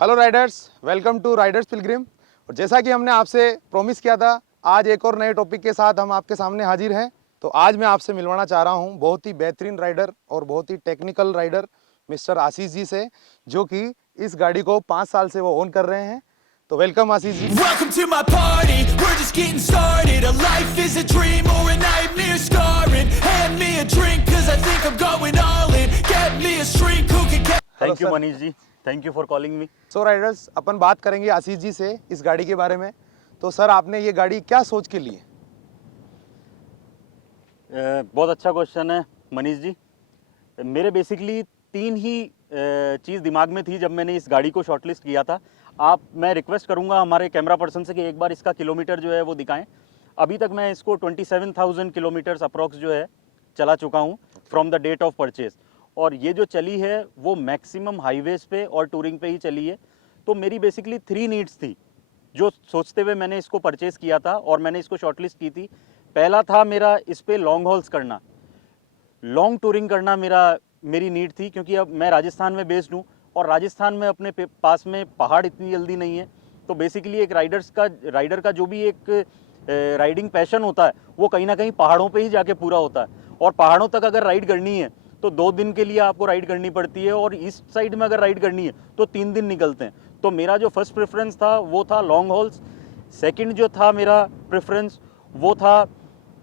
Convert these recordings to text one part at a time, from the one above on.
Hello riders, welcome to riders pilgrim. और जैसा कि हमने आपसे प्रॉमिस किया था, आज एक और नए टॉपिक के साथ हम आपके सामने हाजिर हैं। तो आज मैं आपसे मिलवाना चाह रहा हूं बहुत ही बेहतरीन राइडर और बहुत ही technical rider mister Ashish ji से, जो कि इस गाड़ी को 5 साल से वो ओन कर रहे हैं। तो welcome Ashish ji. Welcome to my party, we're just getting started. A life is a dream or a nightmare scarring. Hand me a drink cause I think I'm going all in. Get me a shrink who can get... thank you sir. Manish ji, thank you for calling me. So riders, अपन बात करेंगे आशीष जी से इस गाड़ी के बारे में। तो सर, आपने ये गाड़ी क्या सोच के ली है? बहुत अच्छा क्वेश्चन है मनीष जी। मेरे बेसिकली तीन ही चीज़ दिमाग में थी जब मैंने इस गाड़ी को शॉर्टलिस्ट किया था। मैं रिक्वेस्ट करूंगा हमारे कैमरा पर्सन से कि एक बार इसका किलोमीटर जो है वो दिखाएं। अभी तक मैं इसको 27,000 किलोमीटर्स अप्रॉक्स जो है चला चुका हूं from the date of purchase. और ये जो चली है वो मैक्सिमम हाईवेज पे और टूरिंग पे ही चली है। तो मेरी बेसिकली 3 नीड्स थी जो सोचते हुए मैंने इसको परचेज़ किया था और मैंने इसको शॉर्टलिस्ट की थी। पहला था मेरा इस पे लॉन्ग हॉल्स करना, लॉन्ग टूरिंग करना मेरी नीड थी, क्योंकि अब मैं राजस्थान में बेस्ड हूँ और राजस्थान में अपने पास में पहाड़ इतनी जल्दी नहीं है। तो बेसिकली एक राइडर का जो भी एक राइडिंग पैशन होता है वो कहीं ना कहीं पहाड़ों पे ही जाके पूरा होता है। और पहाड़ों तक अगर राइड करनी है तो 2 दिन के लिए आपको राइड करनी पड़ती है, और ईस्ट साइड में अगर राइड करनी है तो 3 दिन निकलते हैं। तो मेरा जो फर्स्ट प्रेफरेंस था वो था लॉन्ग हॉल्स। सेकंड जो था मेरा प्रेफरेंस वो था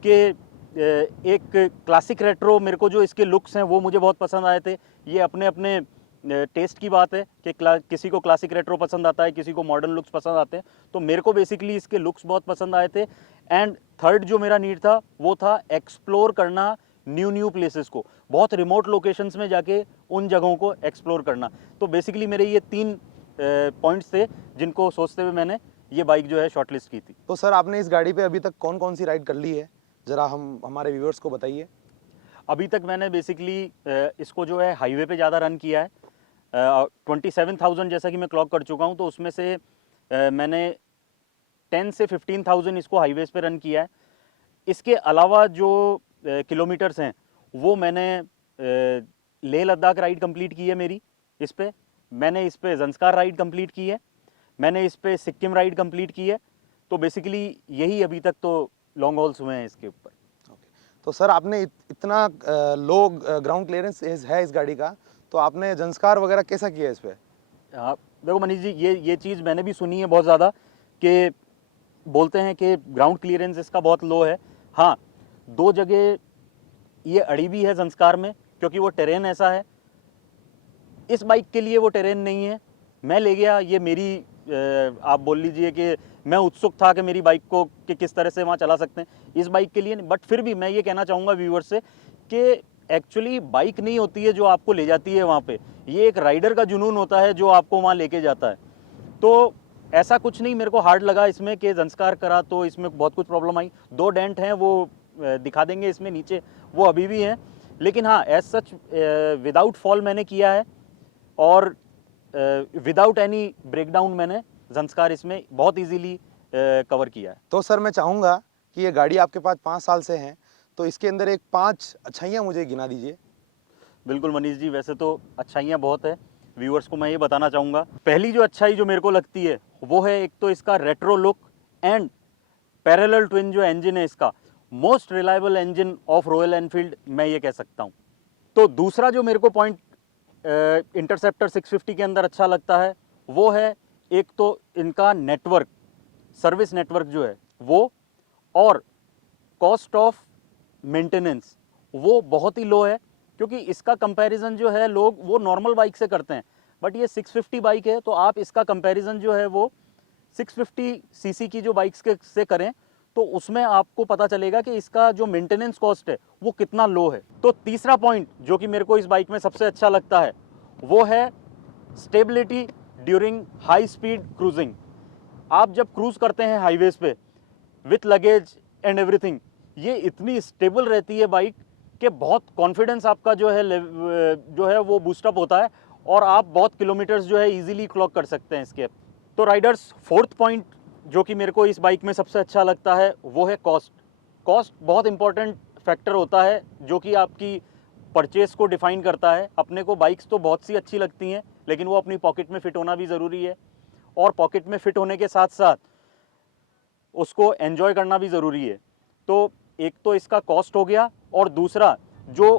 कि एक क्लासिक रेट्रो, मेरे को जो इसके लुक्स हैं वो मुझे बहुत पसंद आए थे। ये अपने अपने टेस्ट की बात है कि किसी को क्लासिक रेट्रो पसंद आता है, किसी को मॉडर्न लुक्स पसंद आते हैं। तो मेरे को बेसिकली इसके लुक्स बहुत पसंद आए थे। एंड थर्ड जो मेरा नीड था वो था एक्सप्लोर करना न्यू प्लेसेस को, बहुत रिमोट लोकेशंस में जाके उन जगहों को एक्सप्लोर करना। तो बेसिकली मेरे ये 3 पॉइंट्स थे जिनको सोचते हुए मैंने ये बाइक जो है शॉर्टलिस्ट की थी। तो सर, आपने इस गाड़ी पे अभी तक कौन कौन सी राइड कर ली है, जरा हमारे व्यूअर्स को बताइए। अभी तक मैंने बेसिकली इसको जो है हाईवे पे ज़्यादा रन किया है। 27,000 जैसा कि मैं क्लॉक कर चुका हूँ, तो उसमें से मैंने 10 से 15,000 इसको हाईवेज पे रन किया है। इसके अलावा जो किलोमीटर्स हैं वो मैंने लेह लद्दाख राइड कंप्लीट की है मेरी इस पे। मैंने इस पे ज़ंस्कार राइड कंप्लीट की है, मैंने इस पे सिक्किम राइड कंप्लीट की है। तो बेसिकली यही अभी तक तो लॉन्ग हॉल्स हुए हैं इसके ऊपर। तो सर, आपने इतना लो ग्राउंड क्लियरेंस है इस गाड़ी का, तो आपने ज़ंस्कार वगैरह कैसा किया इस पे? हाँ देखो मनीष जी, ये चीज़ मैंने भी सुनी है बहुत ज़्यादा कि बोलते हैं कि ग्राउंड क्लियरेंस इसका बहुत लो है। हाँ, 2 जगह ये अड़ी भी है ज़ंस्कार में, क्योंकि वो टेरेन ऐसा है। इस बाइक के लिए वो टेरेन नहीं है। मैं ले गया, ये मेरी आप बोल लीजिए कि मैं उत्सुक था कि मेरी बाइक को कि किस तरह से वहाँ चला सकते हैं, इस बाइक के लिए नहीं। बट फिर भी मैं ये कहना चाहूँगा व्यूअर्स से कि एक्चुअली बाइक नहीं होती है जो आपको ले जाती है वहाँ पे, ये एक राइडर का जुनून होता है जो आपको वहाँ लेके जाता है। तो ऐसा कुछ नहीं मेरे को हार्ड लगा इसमें कि ज़ंस्कार करा तो इसमें बहुत कुछ प्रॉब्लम आई। 2 डेंट हैं, वो दिखा देंगे इसमें नीचे, वो अभी भी हैं। लेकिन हाँ, एज सच विदाउट फॉल मैंने किया है और विदाउट एनी ब्रेकडाउन मैंने ज़ंस्कार इसमें बहुत इजीली कवर किया है। तो सर, मैं चाहूँगा कि ये गाड़ी आपके पास 5 साल से है, तो इसके अंदर एक 5 अच्छाइयाँ मुझे गिना दीजिए। बिल्कुल मनीष जी, वैसे तो अच्छाइयाँ बहुत है, व्यूअर्स को मैं ये बताना चाहूँगा। पहली जो अच्छाई जो मेरे को लगती है वो है एक तो इसका retro look and parallel twin जो इंजन है इसका, most reliable engine of royal Enfield मैं ये कह सकता हूँ। तो दूसरा जो मेरे को पॉइंट इंटरसेप्टर 650 के अंदर अच्छा लगता है वो है एक तो इनका नेटवर्क, सर्विस नेटवर्क जो है वो, और कॉस्ट ऑफ मेंटेनेंस वो बहुत ही लो है, क्योंकि इसका कंपैरिजन जो है लोग वो नॉर्मल बाइक से करते हैं। बट ये 650 बाइक है, तो आप इसका कंपैरिजन जो है वो 650 सीसी की जो बाइक्स के से करें तो उसमें आपको पता चलेगा कि इसका जो मेंटेनेंस कॉस्ट है वो कितना लो है। तो तीसरा पॉइंट जो कि मेरे को इस बाइक में सबसे अच्छा लगता है वो है stability during high speed cruising. आप जब क्रूज करते हैं हाईवेज पे विथ लगेज एंड एवरीथिंग, ये इतनी स्टेबल रहती है बाइक कि बहुत कॉन्फिडेंस आपका जो है वो बूस्टअप होता है और आप बहुत किलोमीटर्स जो है इजीली क्लॉक कर सकते हैं इसके। तो राइडर्स, फोर्थ पॉइंट जो कि मेरे को इस बाइक में सबसे अच्छा लगता है वो है कॉस्ट। कॉस्ट बहुत इंपॉर्टेंट फैक्टर होता है जो कि आपकी परचेस को डिफाइन करता है। अपने को बाइक्स तो बहुत सी अच्छी लगती हैं, लेकिन वो अपनी पॉकेट में फिट होना भी ज़रूरी है, और पॉकेट में फिट होने के साथ साथ उसको एंजॉय करना भी ज़रूरी है। तो एक तो इसका कॉस्ट हो गया, और दूसरा जो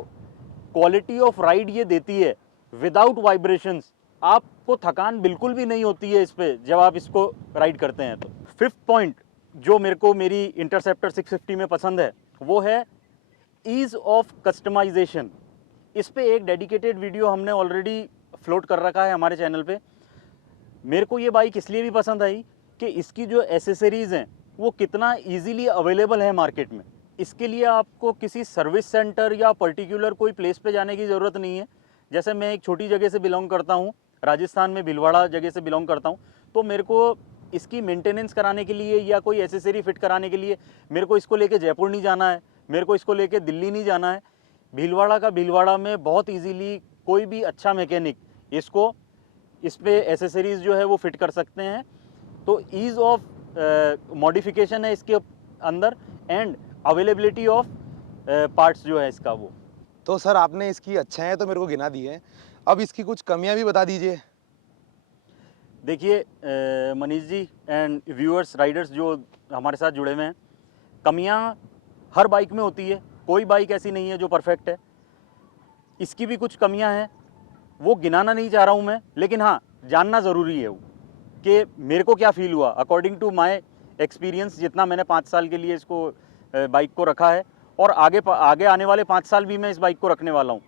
क्वालिटी ऑफ राइड ये देती है विदाउट वाइब्रेशंस, आपको थकान बिल्कुल भी नहीं होती है इस पे जब आप इसको राइड करते हैं। तो फिफ्थ पॉइंट जो मेरे को मेरी इंटरसेप्टर 650 में पसंद है वो है ईज़ ऑफ कस्टमाइजेशन। इस पे एक डेडिकेटेड वीडियो हमने ऑलरेडी फ्लोट कर रखा है हमारे चैनल पे। मेरे को ये बाइक इसलिए भी पसंद आई कि इसकी जो एसेसरीज़ हैं वो कितना इजीली अवेलेबल है मार्केट में। इसके लिए आपको किसी सर्विस सेंटर या पर्टिकुलर कोई प्लेस पे जाने की ज़रूरत नहीं है। जैसे मैं एक छोटी जगह से बिलोंग करता हूँ, राजस्थान में भीलवाड़ा जगह से बिलोंग करता हूँ, तो मेरे को इसकी मेंटेनेंस कराने के लिए या कोई एसेसरी फिट कराने के लिए मेरे को इसको लेके जयपुर नहीं जाना है, मेरे को इसको लेके दिल्ली नहीं जाना है। भीलवाड़ा का भीलवाड़ा में बहुत इजीली कोई भी अच्छा मैकेनिक इसको इस पे एसेसरीज़ जो है वो फिट कर सकते हैं। तो ईज़ ऑफ मॉडिफिकेशन है इसके अंदर, एंड अवेलेबिलिटी ऑफ पार्ट्स जो है इसका वो। तो सर आपने इसकी अच्छाई तो मेरे को गिना दी है, अब इसकी कुछ कमियां भी बता दीजिए। देखिए Manish ji and viewers, Riders जो हमारे साथ जुड़े हुए हैं, कमियां हर बाइक में होती है, कोई बाइक ऐसी नहीं है जो परफेक्ट है। इसकी भी कुछ कमियां हैं, वो गिनाना नहीं चाह रहा हूं मैं, लेकिन हाँ जानना ज़रूरी है वो कि मेरे को क्या फील हुआ अकॉर्डिंग टू माय एक्सपीरियंस, जितना मैंने 5 साल के लिए इसको बाइक को रखा है, और आगे आने वाले 5 साल भी मैं इस बाइक को रखने वाला हूँ।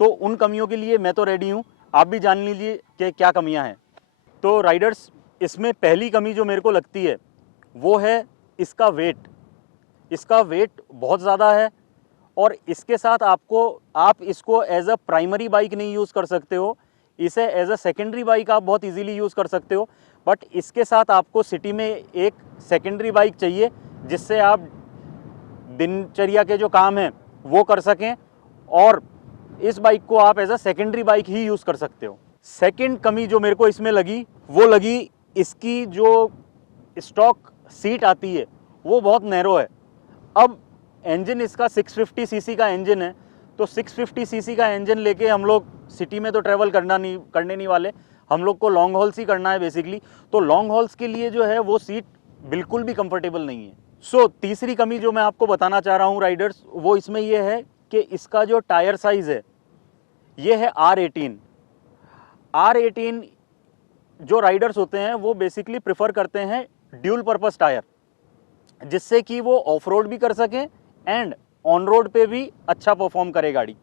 तो उन कमियों के लिए मैं तो रेडी हूँ, आप भी जान लीजिए कि क्या कमियाँ हैं। तो राइडर्स, इसमें पहली कमी जो मेरे को लगती है वो है इसका वेट। इसका वेट बहुत ज़्यादा है, और इसके साथ आप इसको एज अ प्राइमरी बाइक नहीं यूज़ कर सकते हो, इसे एज अ सेकेंडरी बाइक आप बहुत इजीली यूज़ कर सकते हो। बट इसके साथ आपको सिटी में एक सेकेंडरी बाइक चाहिए जिससे आप दिनचर्या के जो काम हैं वो कर सकें, और इस बाइक को आप एज अ सेकेंडरी बाइक ही यूज़ कर सकते हो। सेकंड कमी जो मेरे को इसमें लगी वो लगी इसकी जो स्टॉक सीट आती है वो बहुत नैरो है। अब इंजन इसका 650 सीसी का इंजन है, तो 650 सीसी का इंजन लेके हम लोग सिटी में तो ट्रैवल करने नहीं वाले, हम लोग को लॉन्ग हॉल्स ही करना है बेसिकली। तो लॉन्ग हॉल्स के लिए जो है वो सीट बिल्कुल भी कंफर्टेबल नहीं है। सो तीसरी कमी जो मैं आपको बताना चाह रहा हूँ राइडर्स, वो इसमें ये है कि इसका जो टायर साइज़ है ये है R18। R18 जो राइडर्स होते हैं वो बेसिकली प्रेफर करते हैं ड्यूल पर्पस टायर, जिससे कि वो ऑफ रोड भी कर सकें एंड ऑन रोड पे भी अच्छा परफॉर्म करे गाड़ी।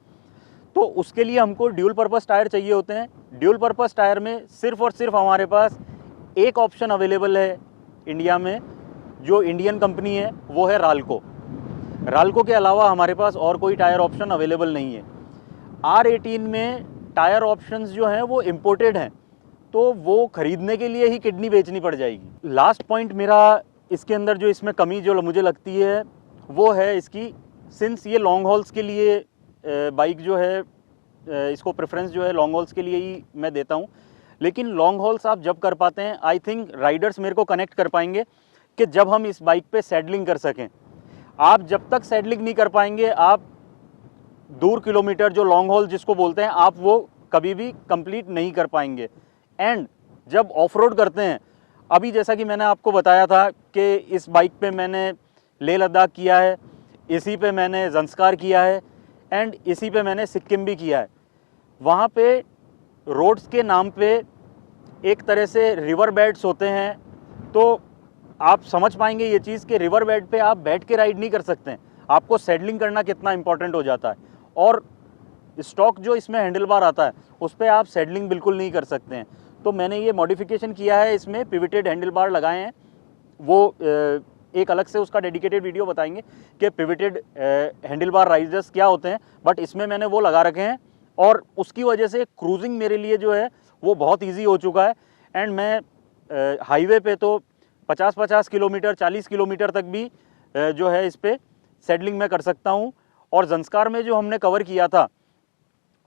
तो उसके लिए हमको ड्यूल पर्पस टायर चाहिए होते हैं। ड्यूल पर्पस टायर में सिर्फ और सिर्फ हमारे पास एक ऑप्शन अवेलेबल है इंडिया में, जो इंडियन कंपनी है वो है राल्को। राल्को के अलावा हमारे पास और कोई टायर ऑप्शन अवेलेबल नहीं है। R18 में टायर ऑप्शंस जो हैं वो इम्पोर्टेड हैं, तो वो खरीदने के लिए ही किडनी बेचनी पड़ जाएगी। लास्ट पॉइंट मेरा इसके अंदर जो इसमें कमी जो मुझे लगती है वो है इसकी, सिंस ये लॉन्ग हॉल्स के लिए बाइक जो है इसको प्रेफरेंस जो है लॉन्ग हॉल्स के लिए ही मैं देता हूँ। लेकिन लॉन्ग हॉल्स आप जब कर पाते हैं, आई थिंक राइडर्स मेरे को कनेक्ट कर पाएंगे कि जब हम इस बाइक पे सैडलिंग कर सकें। आप जब तक सैडलिंग नहीं कर पाएंगे, आप दूर किलोमीटर जो लॉन्ग हॉल जिसको बोलते हैं, आप वो कभी भी कंप्लीट नहीं कर पाएंगे। एंड जब ऑफ रोड करते हैं, अभी जैसा कि मैंने आपको बताया था कि इस बाइक पे मैंने लेह लद्दाख किया है, इसी पे मैंने ज़ंस्कार किया है, एंड इसी पे मैंने सिक्किम भी किया है। वहाँ पे रोड्स के नाम पे एक तरह से रिवर बेड्स होते हैं, तो आप समझ पाएंगे ये चीज़ कि रिवर बेड पे आप बैठ के राइड नहीं कर सकते हैं, आपको सैडलिंग करना कितना इंपॉर्टेंट हो जाता है। और स्टॉक जो इसमें हैंडल बार आता है उस पर आप सैडलिंग बिल्कुल नहीं कर सकते हैं। तो मैंने ये मॉडिफिकेशन किया है, इसमें पिविटेड हैंडल बार लगाए हैं। वो एक अलग से उसका डेडिकेटेड वीडियो बताएंगे कि पिविटेड हैंडल बार राइडर्स क्या होते हैं, बट इसमें मैंने वो लगा रखे हैं, और उसकी वजह से क्रूजिंग मेरे लिए जो है वो बहुत ईजी हो चुका है। एंड मैं हाईवे पे तो 50-50 किलोमीटर 40 किलोमीटर तक भी जो है इस पर सैडलिंग में कर सकता हूँ। और ज़ंस्कार में जो हमने कवर किया था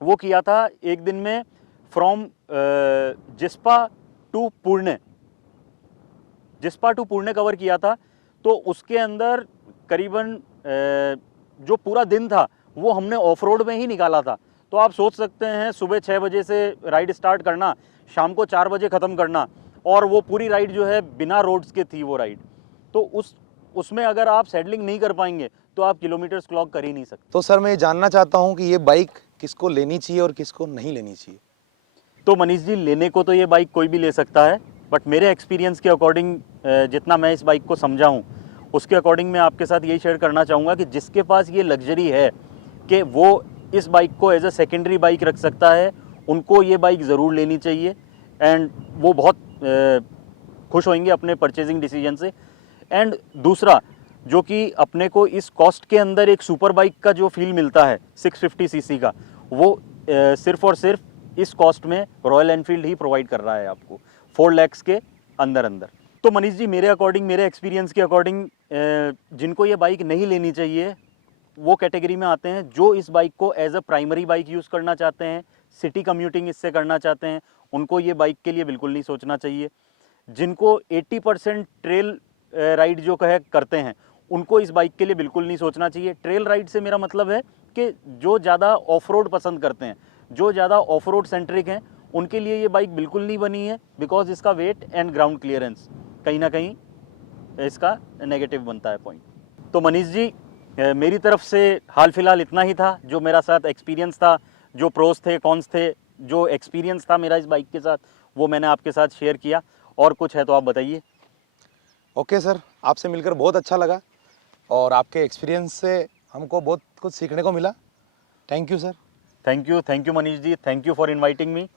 वो किया था एक दिन में from Jispa to Pune, Jispa to Pune cover किया था। तो उसके अंदर करीबन जो पूरा दिन था वो हमने ऑफ रोड में ही निकाला था। तो आप सोच सकते हैं सुबह 6 बजे से राइड स्टार्ट करना, शाम को 4 बजे ख़त्म करना, और वो पूरी राइड जो है बिना रोड्स के थी वो राइड, तो उसमें अगर आप सैडलिंग नहीं कर पाएंगे तो आप किलोमीटर्स क्लॉक कर ही नहीं सकते। तो सर मैं ये जानना चाहता हूँ कि ये बाइक किसको लेनी चाहिए और किसको नहीं लेनी चाहिए। तो मनीष जी, लेने को तो ये बाइक कोई भी ले सकता है, बट मेरे एक्सपीरियंस के अकॉर्डिंग जितना मैं इस बाइक को समझा हूँ उसके अकॉर्डिंग मैं आपके साथ यही शेयर करना चाहूँगा कि जिसके पास ये लग्जरी है कि वो इस बाइक को एज अ सेकेंडरी बाइक रख सकता है, उनको ये बाइक ज़रूर लेनी चाहिए, एंड वो बहुत खुश होंगे अपने परचेजिंग डिसीजन से। एंड दूसरा, जो कि अपने को इस कॉस्ट के अंदर एक सुपर बाइक का जो फील मिलता है 650 सीसी का, वो सिर्फ और सिर्फ इस कॉस्ट में रॉयल एनफील्ड ही प्रोवाइड कर रहा है आपको 4 लाख के अंदर अंदर। तो मनीष जी, मेरे अकॉर्डिंग, मेरे एक्सपीरियंस के अकॉर्डिंग जिनको ये बाइक नहीं लेनी चाहिए वो कैटेगरी में आते हैं जो इस बाइक को as a primary bike use करना चाहते हैं, सिटी कम्यूटिंग इससे करना चाहते हैं, उनको ये बाइक के लिए बिल्कुल नहीं सोचना चाहिए। जिनको 80% ट्रेल राइड जो करते हैं उनको इस बाइक के लिए बिल्कुल नहीं सोचना चाहिए। ट्रेल राइड से मेरा मतलब है कि जो ज़्यादा ऑफ रोड पसंद करते हैं, जो ज़्यादा ऑफ रोड सेंट्रिक हैं, उनके लिए ये बाइक बिल्कुल नहीं बनी है, बिकॉज इसका वेट एंड ग्राउंड क्लियरेंस कहीं ना कहीं इसका नेगेटिव बनता है पॉइंट। तो मनीष जी, मेरी तरफ से हाल फिलहाल इतना ही था, जो मेरा साथ एक्सपीरियंस था, जो प्रोस थे, कॉन्स थे, जो एक्सपीरियंस था मेरा इस बाइक के साथ, वो मैंने आपके साथ शेयर किया। और कुछ है तो आप बताइए। ओके सर, आपसे मिलकर बहुत अच्छा लगा और आपके एक्सपीरियंस से हमको बहुत कुछ सीखने को मिला। Thank you sir. Thank you Manish ji, thank you for inviting me.